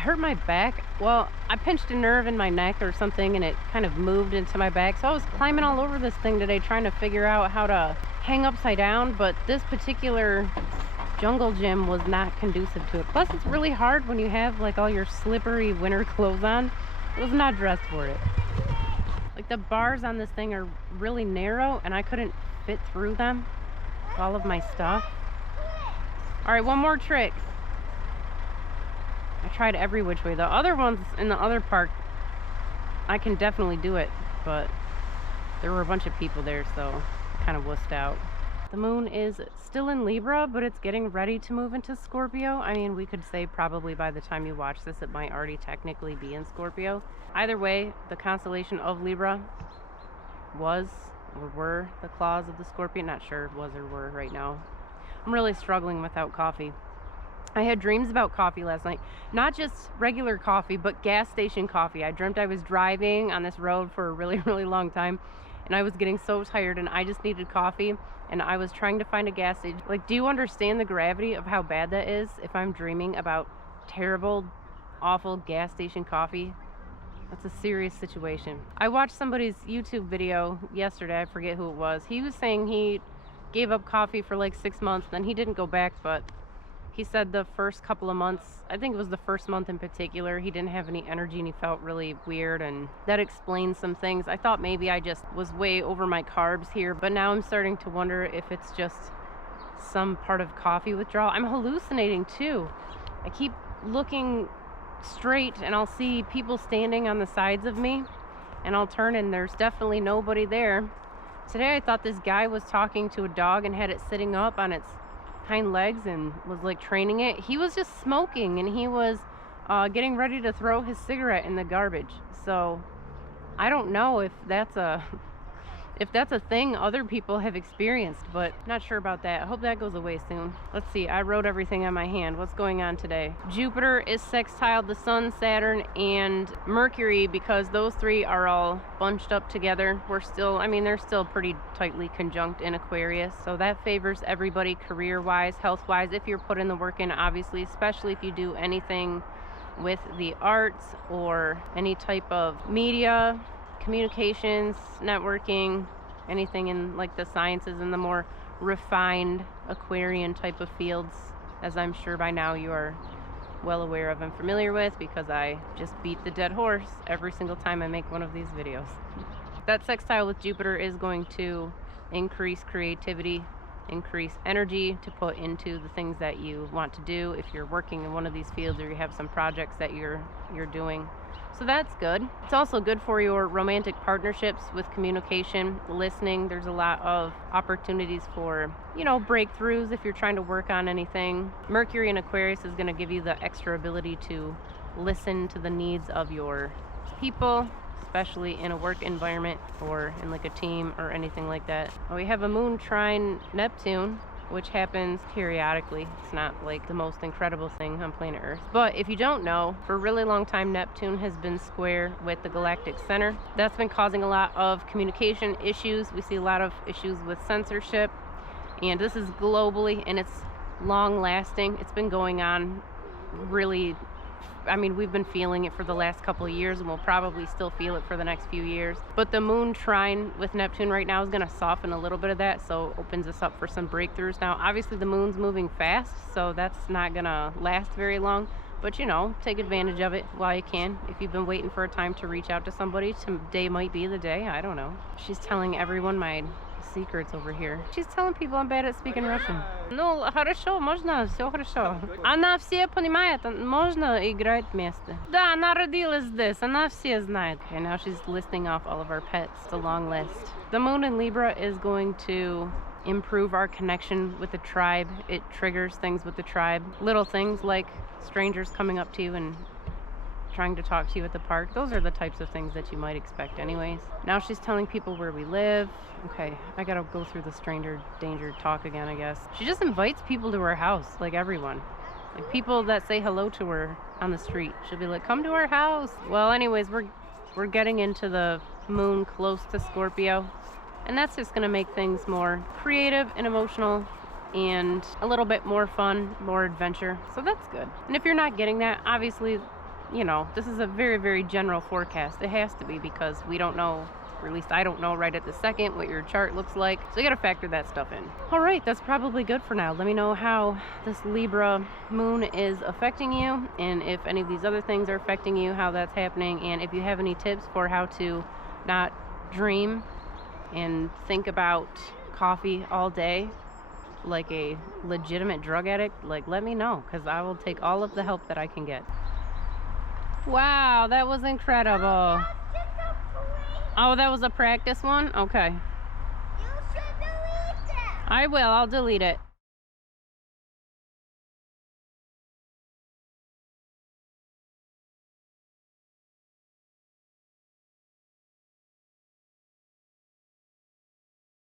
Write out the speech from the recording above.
hurt my back. Well, I pinched a nerve in my neck or something and it kind of moved into my back. So I was climbing all over this thing today trying to figure out how to hang upside down, but this particular jungle gym was not conducive to it. Plus it's really hard when you have like all your slippery winter clothes on. I was not dressed for it. Like the bars on this thing are really narrow and I couldn't fit through them with all of my stuff. All right, one more trick. I tried every which way. The other ones in the other park, I can definitely do it, but there were a bunch of people there, so I kind of wussed out. The moon is still in Libra, but it's getting ready to move into Scorpio. I mean, we could say probably by the time you watch this, it might already technically be in Scorpio. Either way, the constellation of Libra was or were the claws of the Scorpion. Not sure was or were right now. I'm really struggling without coffee. I had dreams about coffee last night. Not just regular coffee, but gas station coffee. I dreamt I was driving on this road for a really, really long time, and I was getting so tired and I just needed coffee, and I was trying to find a gas station. Like, do you understand the gravity of how bad that is if I'm dreaming about terrible, awful gas station coffee? That's a serious situation. I watched somebody's YouTube video yesterday. I forget who it was. He was saying he gave up coffee for like 6 months, then he didn't go back, but he said the first couple of months, I think it was the first month in particular, he didn't have any energy and he felt really weird, and that explains some things. I thought maybe I just was way over my carbs here, but now I'm starting to wonder if it's just some part of coffee withdrawal. I'm hallucinating too. I keep looking straight and I'll see people standing on the sides of me, and I'll turn and there's definitely nobody there. Today I thought this guy was talking to a dog and had it sitting up on its hind legs and was like training it. He was just smoking and he was getting ready to throw his cigarette in the garbage. So I don't know if that's a thing other people have experienced, but not sure about that. I hope that goes away soon. Let's see, I wrote everything on my hand. What's going on today? Jupiter is sextiled the Sun, Saturn, and Mercury, because those three are all bunched up together. We're still, I mean, they're still pretty tightly conjunct in Aquarius, so that favors everybody career-wise, health-wise, if you're putting the work in, obviously, especially if you do anything with the arts or any type of media, communications, networking, anything in like the sciences and the more refined Aquarian type of fields, as I'm sure by now you are well aware of and familiar with, because I just beat the dead horse every single time I make one of these videos. That sextile with Jupiter is going to increase creativity, increase energy to put into the things that you want to do if you're working in one of these fields or you have some projects that you're doing. So that's good. It's also good for your romantic partnerships with communication, listening. There's a lot of opportunities for, you know, breakthroughs if you're trying to work on anything. Mercury in Aquarius is going to give you the extra ability to listen to the needs of your people, especially in a work environment or in like a team or anything like that. We have a moon trine Neptune, which happens periodically. It's not like the most incredible thing on planet Earth. But if you don't know, for a really long time, Neptune has been square with the galactic center. That's been causing a lot of communication issues. We see a lot of issues with censorship, and this is globally, and it's long lasting. It's been going on really, I mean, we've been feeling it for the last couple of years, and we'll probably still feel it for the next few years. But the moon trine with Neptune right now is going to soften a little bit of that, so opens us up for some breakthroughs. Now, obviously, the moon's moving fast, so that's not going to last very long. But, you know, take advantage of it while you can. If you've been waiting for a time to reach out to somebody, today might be the day. I don't know. She's telling everyone my secrets over here. She's telling people I'm bad at speaking Russian. Ну, хорошо, можно, все хорошо. Она все понимает, можно играть вместе. Да, она родилась здесь, она все знает. Okay, now she's listing off all of our pets. It's a long list. The moon in Libra is going to improve our connection with the tribe. It triggers things with the tribe. Little things like strangers coming up to you and trying to talk to you at the park. Those are the types of things that you might expect anyways. Now she's telling people where we live. Okay, I gotta go through the stranger danger talk again, I guess. She just invites people to her house, like everyone. Like people that say hello to her on the street. She'll be like, come to our house. Well, anyways, we're getting into the moon close to Scorpio, and that's just gonna make things more creative and emotional and a little bit more fun, more adventure. So that's good. And if you're not getting that, obviously you know, this is a very, very general forecast. It has to be, because we don't know, or at least I don't know right at the second, what your chart looks like. So you gotta factor that stuff in. All right, that's probably good for now. Let me know how this Libra moon is affecting you, and if any of these other things are affecting you, how that's happening, and if you have any tips for how to not dream and think about coffee all day like a legitimate drug addict, like, let me know, because I will take all of the help that I can get. Wow, that was incredible. Oh, that was a practice one? Okay. You should delete that. I will. I'll delete it.